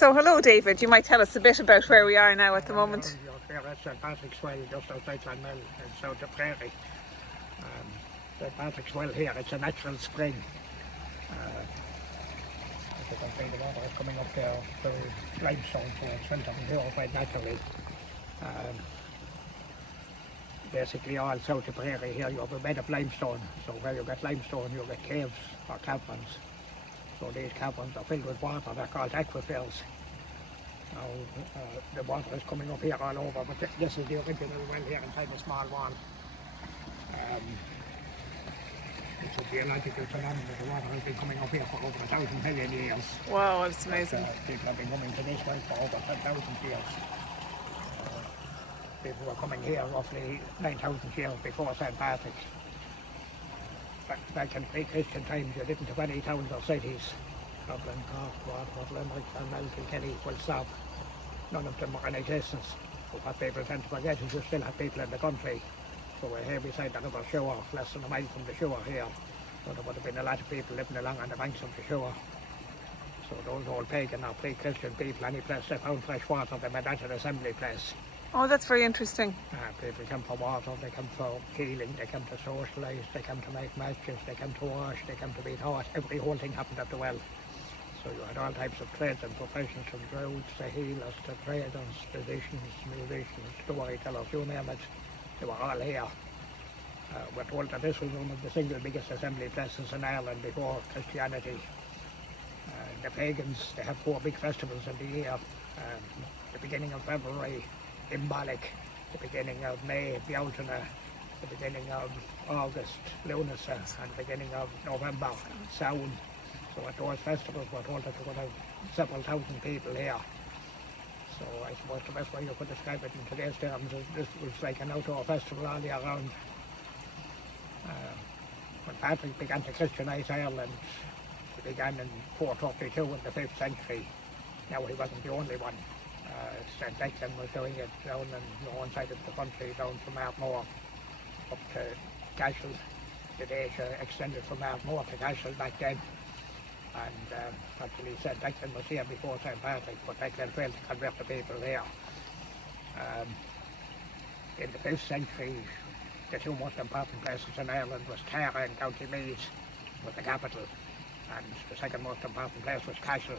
So hello David, you might tell us a bit about where we are now at the moment. We're at St. Patrick's Well, just outside Clonmel in South of Prairie. St. Patrick's Well here, it's a natural spring. As you can see, the water is coming up there through limestone, so it's filtered and purified naturally. Basically all South of Prairie here, you have a bed of limestone, so where you get limestone you get caves or caverns. So these caverns are filled with water, they're called aquifers. Now, the water is coming up here all over, but this is the original well here inside the small one. It's a geological phenomenon. The water has been coming up here for over 1,000 million years. Wow, it's amazing. People have been coming to this well for over 10,000 years. People were coming here roughly 9,000 years before St. Patrick. Back in pre-Christian times, you didn't have any towns or cities. Dublin, Cork, Waterford, Limerick, Clonmel, Kilkenny, Fullstop. None of them were in existence. But what people tend to forget is you still have people in the country. So we're here beside the river shore, less than a mile from the shore here. So there would have been a lot of people living along on the banks of the shore. So those old pagan or pre-Christian people, any place they found fresh water, they made that an assembly place. Oh, that's very interesting. People come for water, they come for healing, they come to socialise, they come to make matches, they come to wash, they come to be taught. Every whole thing happened at the well. So you had all types of trades and professions, from druids to healers to traders, physicians, musicians, storytellers, you name it. They were all here. We're told that this was one of the single biggest assembly places in Ireland before Christianity. The pagans, they have 4 big festivals in the year. The beginning of February, Imbolc, the beginning of May, Bealtaine, the beginning of August, Lunasa, and the beginning of November, Samhain. So at those festivals we're told that you would have several thousand people here. So I suppose the best way you could describe it in today's terms is this was like an outdoor festival all year round. When Patrick began to Christianise Ireland, he began in 432 in the 5th century. Now he wasn't the only one. St. Declan was doing it down on one side of the country, down from Ardmore up to Cashel. The Dacia extended from Ardmore to Cashel back then. And actually St. Declan was here before St. Patrick, but Declan failed to convert the people here. In the 5th century, the 2 most important places in Ireland was Tara and County Meath, was the capital, and the 2nd most important place was Cashel,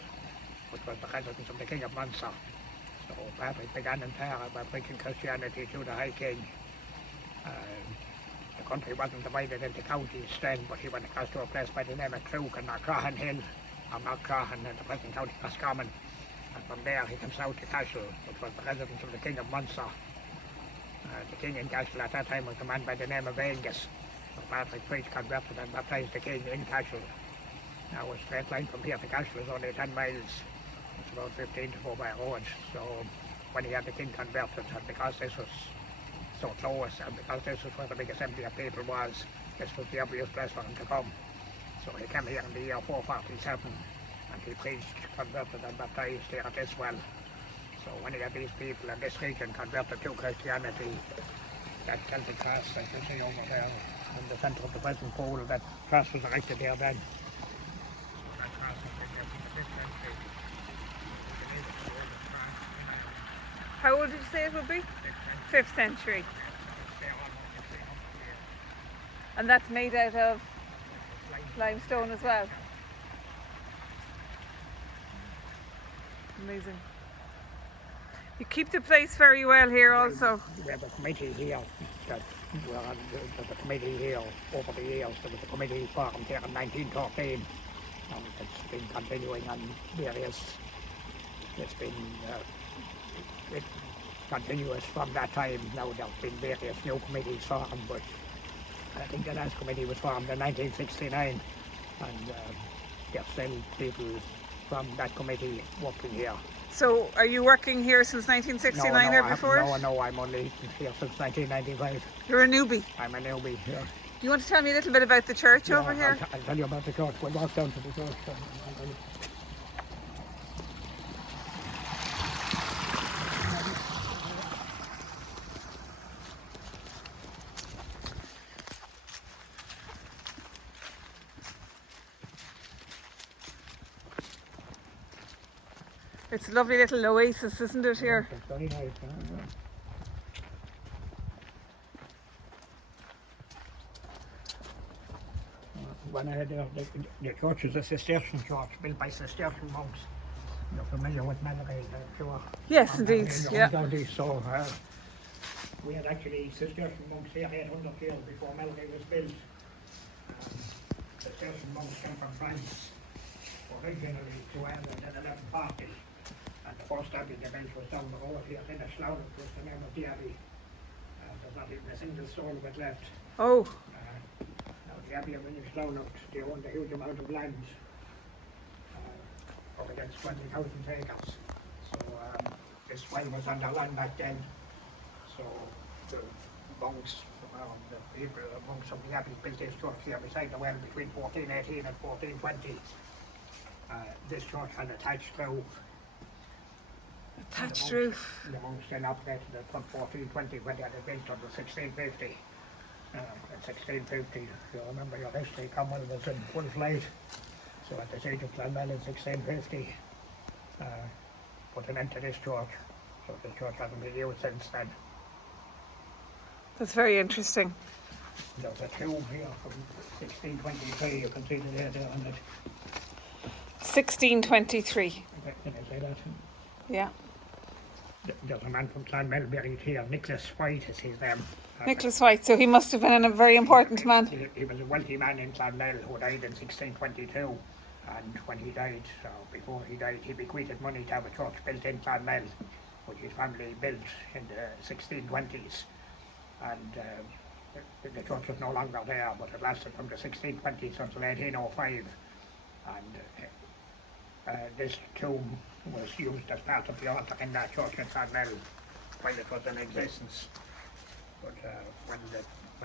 which was the residence of the King of Munster. So Patrick began in Tara by preaching Christianity to the High King. The country wasn't divided into counties then, but he went across to a place by the name of Clúch and Knockcrahan Hill, or Knockcrahan in the present county Roscommon. And from there he came south to Cashel, which was the residence of the King of Munster. The king in Cashel at that time was a man by the name of Angus. So Patrick preached, converted and baptised the king in Cashel. Now a straight line from here to Cashel is only 10 miles. It's about 15 to go by road. So when he had the king converted, and because this was so close, and because this was where the big assembly of people was, this was the obvious place for him to come. So he came here in the year 447, and he preached, converted and baptised here at this well. So when he had these people in this region converted to Christianity, that Celtic cross that you see over there in the centre of the present pool, that cross was erected here then. So that cross was been there from the 5th century. We believe it's the oldest cross in Ireland. How old did you say it would be? 5th century. And that's made out of limestone as well. Amazing. You keep the place very well here also. We have a committee here that there's a committee here over the years. There was a committee formed here in 1913, and it's been continuing on various. It's been continuous from that time. Now there's been various new committees formed, but I think the last committee was formed in 1969, and there's still people from that committee working here. So are you working here since 1969 or before? No, I'm only here since 1995. You're a newbie. I'm a newbie here. Do you want to tell me a little bit about the church over here? I'll tell you about the church. We'll walk down to the church. It's a lovely little oasis, isn't it, here? It's very nice. When I had the church is a Cistercian church built by Cistercian monks. You're familiar with Mallory, sure. Yes, indeed. Yeah. So we had actually Cistercian monks here 800 years before Mallory was built. Cistercian monks came from France originally to Ireland in 1140. And the first abbey they built was down the road here in Slough, was the name of the abbey. There's not even a single stone of it left. Oh, Now the abbey of Slough, they owned a huge amount of land, up against 20,000 acres. So this well was on their land back then. So the monks, the people, the monks of the abbey built this church here beside the well between 1418 and 1420. This church had a thatched roof. thatched roof. The monks then operated it from 1420 when they had it built until 1650. In 1650, you remember your history, Cromwell was in full flight. So at the siege of Clonmel in 1650, put an end to this church. So the church hasn't been used since then. That's very interesting. There's a tomb here from 1623, you can see the date there on it. 1623. Can I say that? Yeah. There's a man from Clonmel buried here, Nicholas White is his name. Nicholas White, so he must have been a very important man. He was a wealthy man in Clonmel who died in 1622. And when he died, so before he died, he bequeathed money to have a church built in Clonmel, which his family built in the 1620s. And the church was no longer there, but it lasted from the 1620s until 1805. And this tomb was used as part of the altar in that church in Clonmel while it was in existence. But when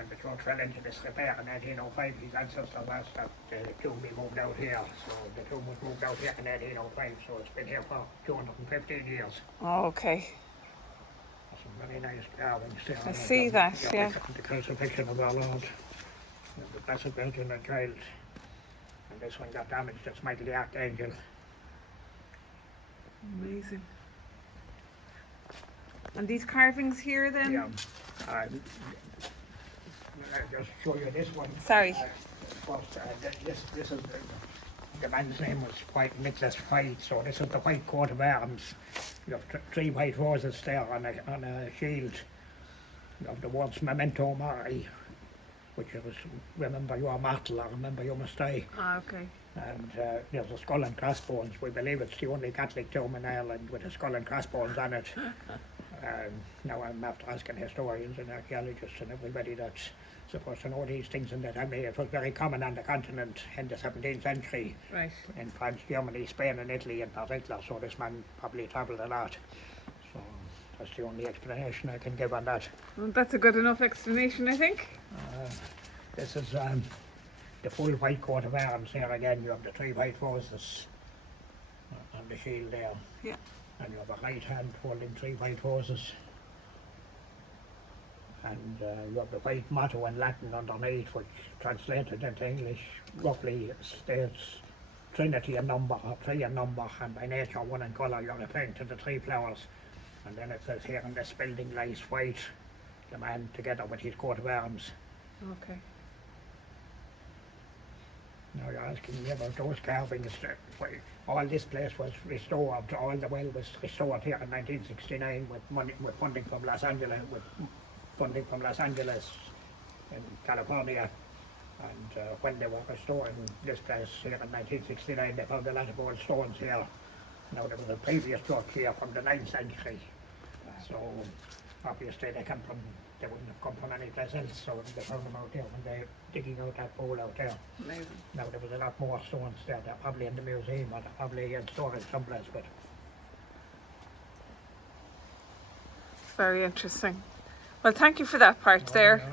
the church fell into disrepair in 1805, his ancestors asked that the tomb be moved out here. So the tomb was moved out here in 1805, so it's been here for 215 years. Oh, okay. Some very nice carvings there. I see that, yeah. The crucifixion of our Lord, the Blessed Virgin and Child. And this one got damaged, it's Michael the Archangel. Amazing. And these carvings here then? Yeah. I'll just show you this one. Sorry. This is the man's name was Nicholas White, so this is the white coat of arms. You have three white roses there on a shield. You have the words Memento Mori, which is remember your mortal, or remember you must die. Ah, okay. And there's a skull and crossbones. We believe it's the only Catholic tomb in Ireland with a skull and crossbones on it. Now I'm after asking historians and archaeologists and everybody that's supposed to know these things, and that I mean it was very common on the continent in the 17th century. Right. In France, Germany, Spain and Italy in particular, so this man probably travelled a lot. So that's the only explanation I can give on that. Well, that's a good enough explanation, I think. This is the full white coat of arms. Here again you have the three white roses on the shield there. Yeah. And you have a right hand holding three white roses. And you have the white motto in Latin underneath, which translated into English roughly states Trinity in number, or three in number, and by nature one in colour. You're referring to the three flowers. And then it says here in this building lies White, the man together with his coat of arms. Okay. Now you're asking me about those carvings. All this place was restored. All the well was restored here in 1969 with funding from Los Angeles, in California. And when they were restoring this place here in 1969, they found a lot of old stones here. Now there was a previous church here from the 9th century. So obviously they wouldn't have come from any place else, so they found them out there when they were digging out that hole out there. Amazing. Now there was a lot more stones there. They're probably in the museum or they're probably in storage someplace, but Very interesting. Well, thank you for that part there.